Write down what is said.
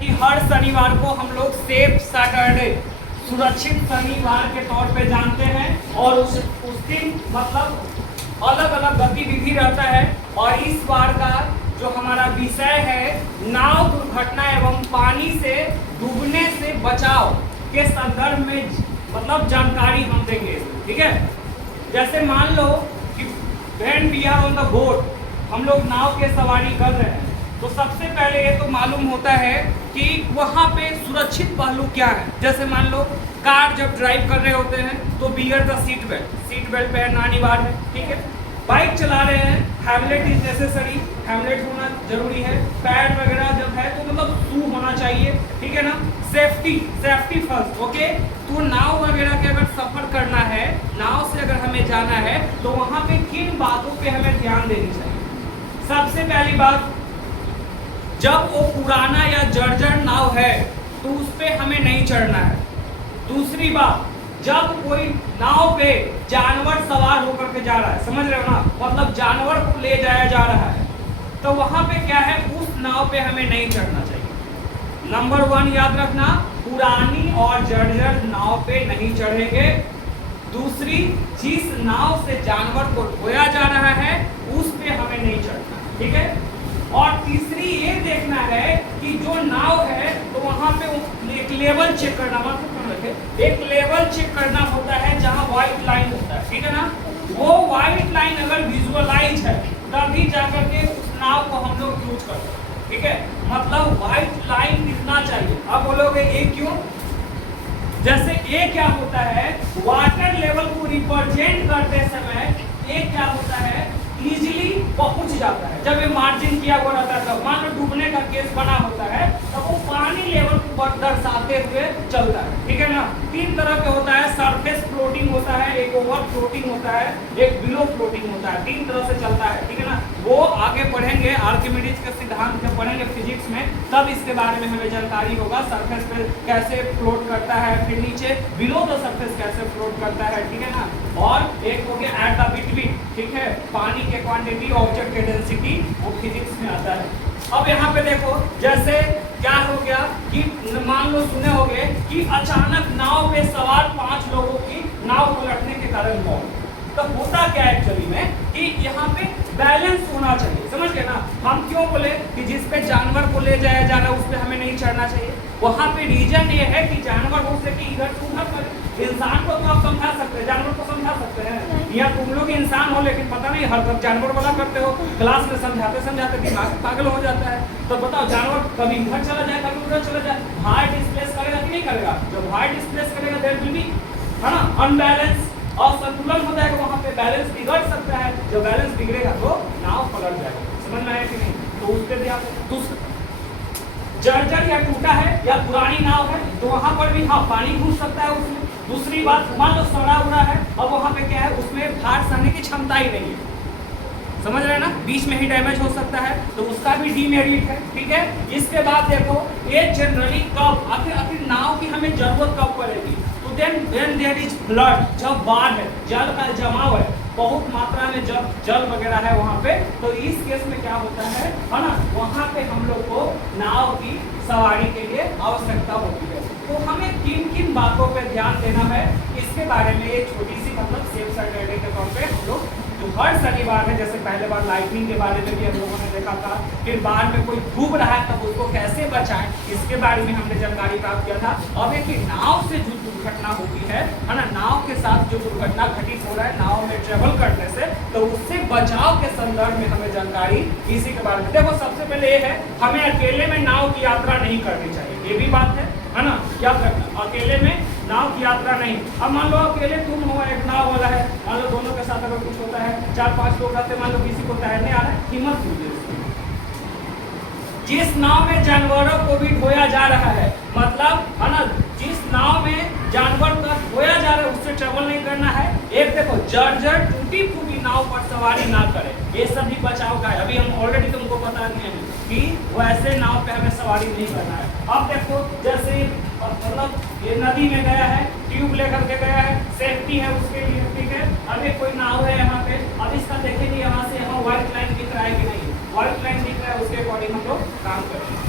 कि हर शनिवार को हम लोग सेफ सैटरडे सुरक्षित शनिवार के तौर पे जानते हैं और उस दिन मतलब अलग अलग गतिविधि रहता है। और इस बार का जो हमारा विषय है नाव दुर्घटना एवं पानी से डूबने से बचाव के संदर्भ में मतलब जानकारी हम देंगे। ठीक है, जैसे मान लो कि when we are on the boat, हम लोग नाव के सवारी कर रहे हैं, तो सबसे पहले ये तो मालूम होता है कि वहाँ पे सुरक्षित पहलू क्या है। जैसे मान लो कार जब ड्राइव कर रहे होते हैं तो बियर द सीट बेल्ट पहनना अनिवार्य है। ठीक है, बाइक चला रहे हैं हेमलेट इज नेसेसरी, हेमलेट होना जरूरी है। पैड वगैरह जब है तो मतलब शू होना चाहिए। ठीक है ना, सेफ्टी फर्स्ट। ओके, तो नाव वगैरह के अगर सफर करना है, नाव से अगर हमें जाना है तो वहाँ पे किन बातों पे हमें ध्यान देनी चाहिए। सबसे पहली बात, जब वो पुराना या जर्जर नाव है तो उस पे हमें नहीं चढ़ना है। दूसरी बात, जब कोई नाव पे जानवर सवार होकर के जा रहा है, समझ रहे हो ना, मतलब जानवर को ले जाया जा रहा है, तो वहां पे क्या है, उस नाव पे हमें नहीं चढ़ना चाहिए। नंबर 1 याद रखना, पुरानी और जर्जर नाव पे नहीं चढ़ेंगे। दूसरी, जिस नाव से जानवर को ढोया जा रहा है उस पे हमें नहीं चढ़ना। ठीक है, और तीसरी ये देखना है कि जो नाव है तो वहां पे एक लेवल चेक करना, एक लेवल चेक करना होता है जहां व्हाइट लाइन होता है। ठीक है ना, वो व्हाइट लाइन अगर विजुअलाइज है तभी जाकर के उस नाव को हम लोग यूज करते हैं। ठीक है, मतलब व्हाइट लाइन दिखना चाहिए। अब बोलोगे ये क्यों? जैसे ये क्या होता है, वाटर लेवल को रिप्रेजेंट करते समय ये क्या होता है, इजीली पहुंच जाता है। जब ये मार्जिन किया हुआ रहता है, तब मान लो डूबने का केस बना होता है तो वो पानी लेवल को दर्शाते हुए चलता है। ठीक है ना, 3 तरह के होता है, सरफेस फ्लोटिंग होता है, एक ओवर फ्लोटिंग होता है, एक बिलो फ्लोटिंग होता है। 3 तरह से चलता है। ठीक है ना, वो आगे पढ़ेंगे, आर्किमिडीज के सिद्धांत जब पढ़ेंगे फिजिक्स में तब इसके बारे में हमें जानकारी होगा। सरफेस पे कैसे फ्लोट करता है, फिर नीचे बिलो द सरफेस कैसे फ्लोट करता है। ठीक है ना, और एक हो गया एट द बिटवीन। ठीक है, पानी के क्वांटिटी, ऑब्जेक्ट के डेंसिटी, वो फिजिक्स में आता है। अब यहाँ पे देखो, जैसे क्या हो गया कि मान लो सुने होंगे कि अचानक नाव पे सवार 5 लोगों की नाव पलटने के कारण मौत। तो होता क्या है एक्चुअली में कि यहाँ पे बैलेंस होना चाहिए। समझ गए ना, हम क्यों बोले कि जिस पे जानवर को ले जाया जा रहा है उस पे हमें नहीं चढ़ना चाहिए। वहाँ पे रीजन ये है कि जानवर हो सके इधर से उधर करे। इंसान को तो आप समझा सकते हैं, जानवर को समझा सकते हैं। या तुम लोग इंसान हो लेकिन पता नहीं हर वक्त जानवर वाला करते हो, क्लास में समझाते समझाते दिमाग पागल हो जाता है। तो बताओ, जानवर कभी इधर चला जाए कभी उधर चला जाए, हार्ट डिस्प्लेस करेगा कि नहीं करेगा? जब हार्ट डिस्प्लेस करेगा देयर विल बी, है ना, अनबैलेंस, असंतुलन हो जाएगा, वहाँ पे बैलेंस बिगड़ सकता है। जब बैलेंस बिगड़ेगा तो नाव पलट जाएगा। समझ में आया कि नहीं? तो उस पर भी आप जर्जर या टूटा है या पुरानी नाव है तो वहां पर भी हाँ पानी घुस सकता है उसमें। दूसरी बात, मान लो सड़ा उड़ा है, अब वहां पे क्या है, उसमें भार सहने की क्षमता ही नहीं है। समझ रहे हैं ना, बीच में ही डैमेज हो सकता है, तो उसका भी डीमेरिट है। ठीक है, इसके बाद देखो ये जनरली कब आखिर नाव की हमें जरूरत कब पड़ेगी, तो देन देयर इज फ्लड, जब बाढ़ है, जल का जमाव है, बहुत मात्रा में जब जल वगैरह है वहाँ पे, तो इस केस में क्या होता है ना, वहाँ पे हम लोग को नाव की सवारी के लिए आवश्यकता होती है। तो हमें किन बातों पे ध्यान देना है, इसके बारे में ये छोटी सी मतलब सेफ सैटरडे के तौर पे हम लोग जो हर शनिवार है, जैसे पहले बार लाइटनिंग के बारे में भी हम लोगों ने देखा था, फिर बाढ़ में कोई डूब रहा है तब उसको कैसे बचाएं, इसके बारे में हमने जानकारी प्राप्त किया था। अब एक नाव से जो दुर्घटना होती है ना, नाव के साथ जो दुर्घटना घटित हो रहा है नाव में ट्रेवल करने से, तो उससे बचाव के संदर्भ में हमें जानकारी इसी के बारे में। देखो, सबसे पहले ये है, हमें अकेले में नाव की यात्रा नहीं करनी चाहिए, ये भी बात है ना, याद रखना, अकेले में नाव की यात्रा नहीं। अब मान लो अकेले तुम हो, एक नाव वाला है, मान लो दोनों के साथ अगर कुछ होता है, 4-5 लोग रहते, मान लो किसी को तैरने आ रहा है, हिम्मत कीजिए। जिस नाव में जानवरों को भी ढोया जा रहा है, मतलब है ना, जिस नाव में जानवर का ढोया जा रहा है उससे ट्रेवल नहीं करना है। एक देखो, जर्जर टूटी फूटी नाव पर सवारी ना करे, ये सब भी बचाव का है। अभी हम ऑलरेडी तुमको बता दिए हैं कि वैसे नाव पे हमें सवारी नहीं करना है। अब देखो, जैसे मतलब ये नदी में गया है, ट्यूब लेकर के गया है, सेफ्टी है उसके लिए। ठीक है, अभी कोई नाव है यहाँ पे, अब इसका देखेंगे यहाँ से यहाँ व्हाइट लाइन दिख रहा है कि नहीं, व्हाइट लाइन दिख रहा है, उसके अकॉर्डिंग हम लोग काम करेंगे।